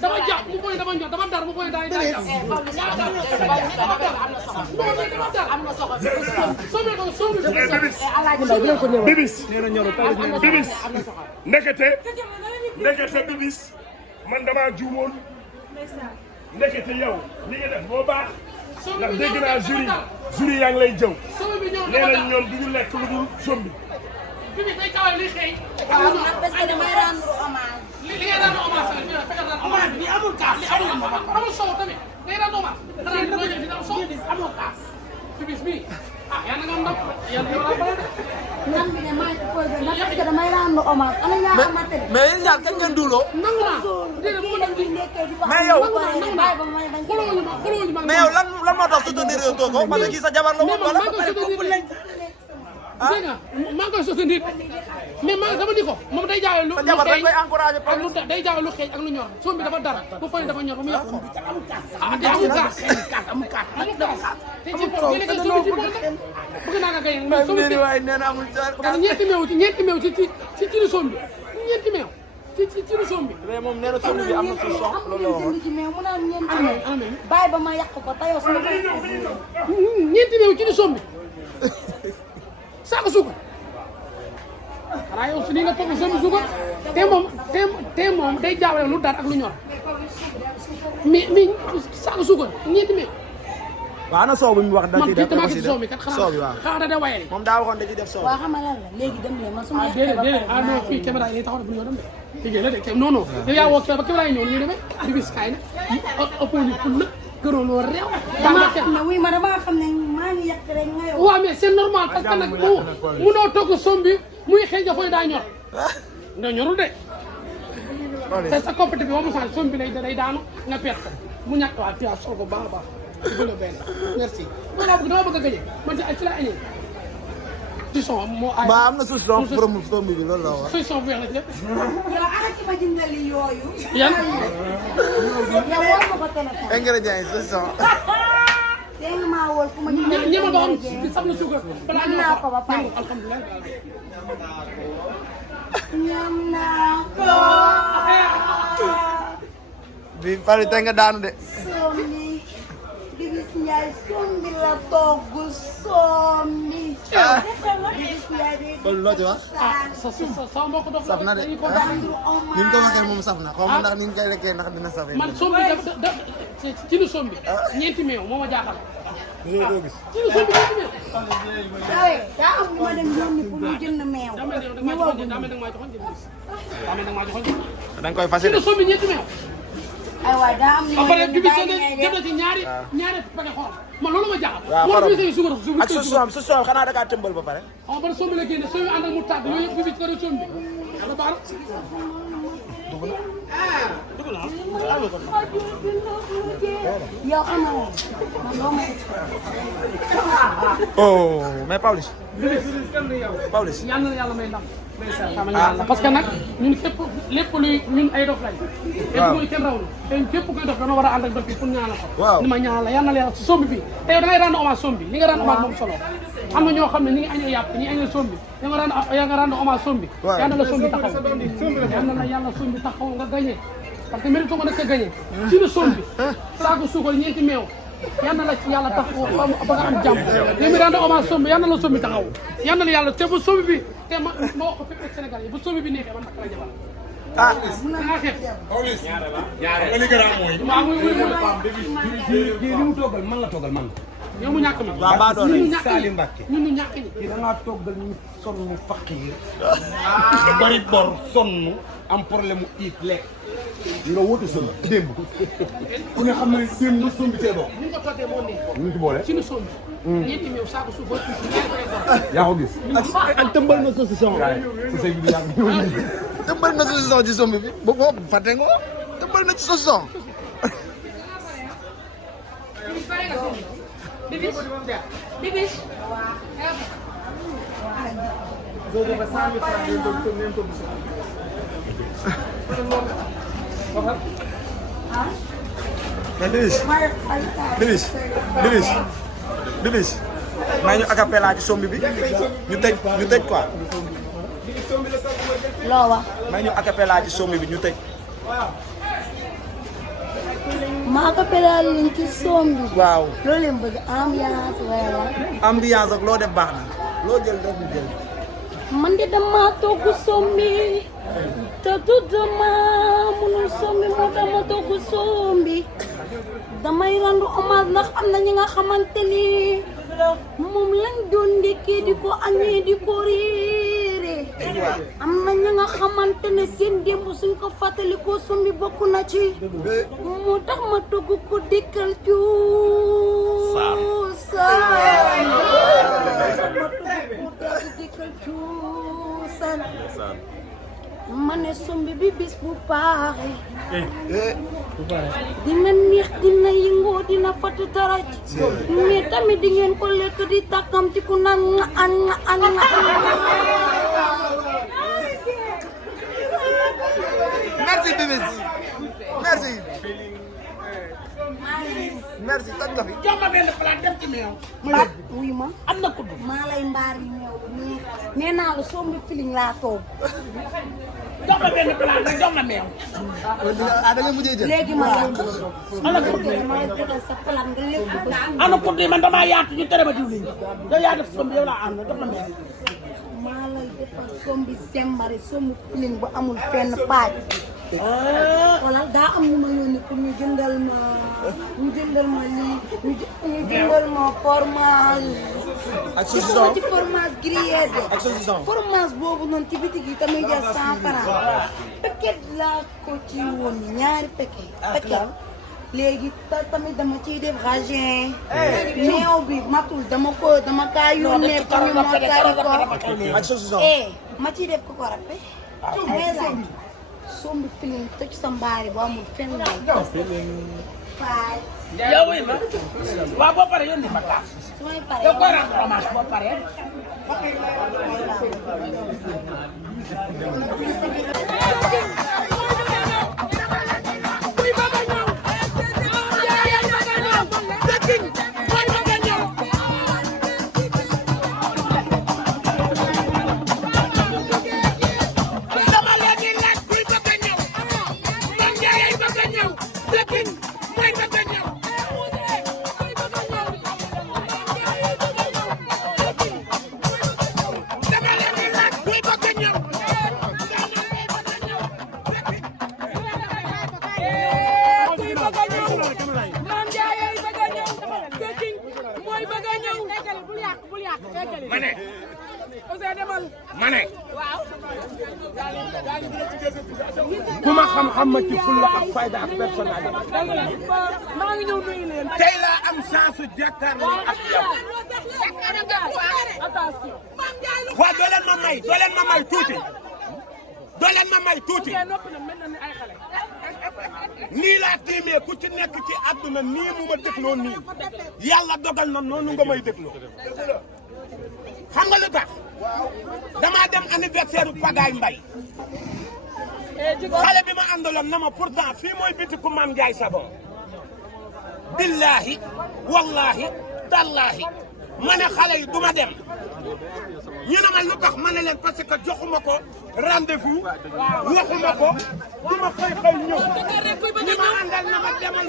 dama jàpp mu koy dama ñor dama dar mu koy daay daay jàpp. am na soxla. bibis bibis ndekete bibis man dama juumoon ndekete yow li nga def moo baax ndax dégg naa jury yaa ngi lay jëw nee nañ ñoom du ñu lekk lu dul sombi. bibis day kawal li xëy. parce que damay rendre hommage. li ngay rendre hommage tamit ñu fekk rendre hommage bi amul kaas amul sow tamit day rendre hommage. amul kaas. bibis bi ah yaa na nga ndam yàlla yow laa bëri de. man bi de maa ngi koy gën parce que damay rendre hommage. ana ñaa xamante ne. mais yéen ñaar kañ ngeen duuloo. nangu naa déedéet mu nekkee di ko mais yow mais yow lan moo tax soutenir yow too ko parce que kii sa jabar la woon wala. dégg nga maa ngi koy soutenir mais maa dama ni ko moom day jaay lu sa jabar dañ koy encouragé ak lu day jaay lu xeeñ ak lu ñor soom bi dafa dara bu fay dafa ñor ba mu yàqu ah te amul kaas amul kaas te ci bëgg naa nga kay mais soom bi waaye nee na amul parce que ñeenti meew ci lu soom bi ñeenti meew ci lu soom bi mais moom nee na soom bi am na solution loolu la waxoon ci meew mu naan ñeenti bàyyi ba ma yàq ko tayoo sama ñeenti meew ci lu soom bi saako suukar xanaa yow si ni nga toog soom suukar te moom day jaawale lu dar ak lu ñor mais saako suukar ñeenti meew. waaw ana soow bi mu wax da ciy def man soow bi kat soow bi waaw xanaa da wayale. moom daa waxoon da ciy def soow. waaw xam nga lan la léegi dem leen man su ma déedéet ah non fii caméra yi taxaw na bu ñu dem de liggéey la de non non yow yaa woo ba caméra yi ñëw ñu demee bibis kaay na ëppoo ñu ful na gënoon loo réew. damaa xam ne wuy ma damaa xam ne maa ngi yàq rek nga yow. waaw mais c'est normal parce que nag munoo togg soom bi muy xëy jafoy daa ñor nga ñorul de te sa coppite bi moom sax soom bi day daanu nga perte mu ñàkk waa tiwa sol ko baax a baax di benn merci dama bëgg a gañe man ci la añee solution moo ay ba am na solution pour mu soom bi loolu la wax solution bu weex la ci def yow ana ci ma jëndali yooyu. yan yow woo ma ko téléphone. ingrédients yi solution. dégg nga maa woo ku ma jëndali ñi ma ba xam sax na suukar balaa ñu naa ko ba pare. alhamdulilah ñam naa ko. bi pare tey nga daanu de. sombi Bibis Ndiaye sombi la togg sombi. Bibis Ndiaye day kon loo ci wax. sa mbokk dox saf na de ni ñu ko waxee moom saf na xaw ma ndax ni ñu koy lekkee ndax dina safee. man sombi ci lu sombi ñeenti meew moo ma jaaxal ñoo ko gis. ci lu sombi ñeenti meew daa am lu ma dem yónni pour mu jënd meew. da nga koy fas ci lu sombi ñeenti meew aywa daa am lu ba ma pare dem bi bàyyi jëm na ci ñaari paquet xool man loolu ma jaaxal waaw moo xorom tax suukar ak solution xanaa da kaa tëmbal ba pare. xam nga sombi la génne sombi ànd ak mu tàgg yooyu yëpp bi ci kër sombi yàlla baax yow xam nga man doo ma oh mais Pawlish. Pawlish. yal na yàlla may ndam parce que nag ñun lépp luy ñun ay dof lañ lépp luy kenn raw na te képp kuy dof dana war a ànd ak dof bi pour ñaanal ko waaw ni ma ñaanal la yal na yàlla si sombi bi te yow da ngay rendre hommage sombi li nga rendre hommage moom solo am na ñoo xam ne ñi ngi añee yàpp ñi añee sombi yaa nga rendre hommage sombi yal na la sombi taxaw yal na la yàlla sombi taxaw nga gagné parce que mérite ko nga gagné ci la sombi saako suukar ñeenti meew yal na la ci yàlla tax ba nga am jàmm li mu rendre hommage sombi yal na la sombi taxaw yal na la yàlla te bu sombi bi te ma wax ko fépp ak Sénégal yi bu sombi bi neexee man nag la jabal ah naa xeet nga li gën a mooy. waaw muy li mu toggal man la toggal man. yow mu ñàkk mi waaw baa doon ñun ñu nañu. ñàkk Saali ñi Mbacke. ñun ñu ñàkk ñi kii da ngaa toggal ñu sonn mu faqiir. bari bor sonn am problème mu it lekk. nga wóotu sën démb ku ne xam na ne démb nga sombi cee doon. ni nga ko toggee moo neex ñu ci boole. ci nu sombi ñeenti meew saako suufar ñaari koy xor yaa ko gis. ak tëmbal na saucisson. sa say bi yàgg ñëw nañu. tëmbal na solution ci sombi bi boo ko fàtte nga ko tëmbal na ci solution. Bibis Bibis mais Bibis may ñu acapella ci sombi bi ñu tëj quoi. loo wax. may ñu acapella ci sombi bi ñu tëj. maa ko pelal leen ci sombi. waaw loolu leen bëgg ambiance wala. ambiance ak loo def baax na loo jël def ñu jël. man de dama togg sombi te dama munul sombi moo tax ma togg sombi damay rendu hommage ndax am na ñi nga xamante ni moom lañ doon ndekkee di ko añee di ko réere am na ñi nga xamante ne seen démb suñ ko fàttali ko sombi bokk na ci moo tax ma togg ko dikkal cuusaan ma ne sombi bi bis bu paaxe dina neex dina yëngoo dina fatu taraj mais tamit di ngeen ko lekk di tàkkamti ku naan nga an merci Bibis merci. merci toj nga fi. jox ma benn plat def ci meew. baat wuy ma am na kudd. maa lay mbaar yi meew nee naa la sombi filing laa toog jox ma benn plat rek jox ma meew. da ngay mujjee jël. léegi ma yàq ana kudd damay tegal sa plat nga lekk ko ana kudd yi man damaa yaatu ñu tere ma diwlin yow yaa def sombi yow laa ànd jox ma meew. maa lay defal sombi sembari sombi filing bu amul fenn paaj xoolal daa am ñu ma yónni pour ñu jëndal ma lii ñu jëndal ma fromage ak saucisson ci fromage gruyère de ak saucisson. fromage boobu noonu ci bitig yi tamit jar 100 francs paquet laa ko ci woon ñaari paquet léegi tamit dama ciy def raisin meew bi matul dama kaa yónnee pour ñu mottali ko ak saucisson. ma ciy def ko rappe mais sombi filing tëj sa mbaari bu amul fenn lay faay yow wuy ma waaw boo paree yónni ma kaas. su may paree yow koy rendre hommage boo paree. ma ne ku ma xam-xam ma ci fulla ak fayda ak personnalité. maa ngi ñëw nuyu leen. tey laa am chance su jàkkaarloo ak yow. attention. waaw doo leen ma may tuuti. doo leen ma may tuuti. noppi na mel na ni ay xale. nii laa tiimee ku ci nekk ci àdduna nii mu ma dégloo nii yàlla dogal na noonu nga may dégloo. xam nga lu tax damaa dem anniversaire u Pagaay Mbay xale bi ma àndaloon na ma pourtant fii mooy bitiku Mame Ndiaye Savon billahi wallahi tallahi ma ne xale yi du ma dem ñu ne ma lu tax ma ne leen parce que joxuma ko rendez-vous waxuma ko du ma xëy ñëw ñi ma àndal na ma demal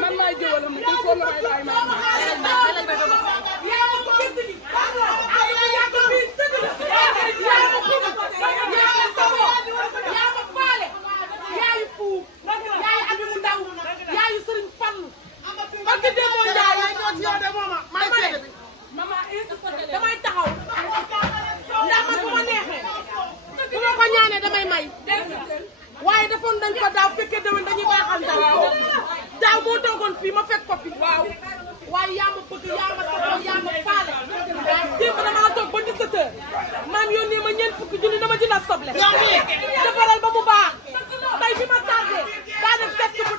man maay jëwalam di ko la bay damay taxaw ndax man bu ma neexee bu ma ko ñaanee damay may waaye defoon dañ ko daaw fekkee déwén dañuy baaxal daaw moo toogoon fii ma fekk ko fi waaw waaye yaa ma bëgg yaa ma saxoo yaa ma faale démb damaa toog ba 17 heures maam yónnee ma ñeent fukki junni dama jënd soble defaral ba mu baax tey bi ma tardé daa def fekk bu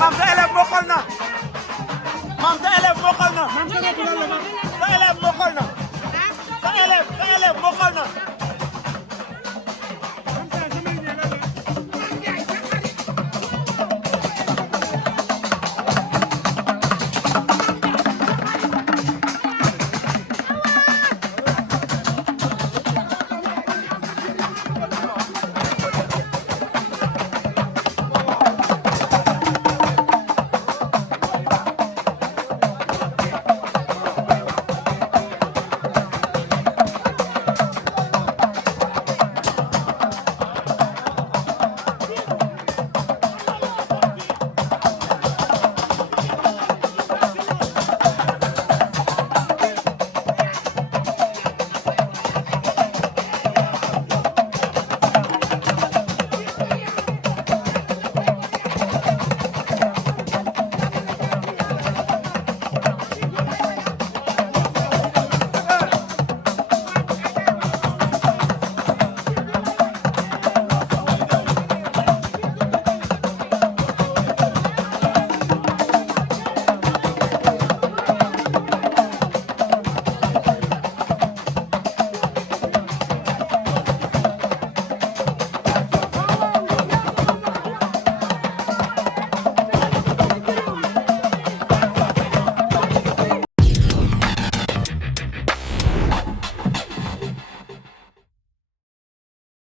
maam sa élève mokkal na maam sa élève mokkal na sa élève mokkal na sa élève mokkal na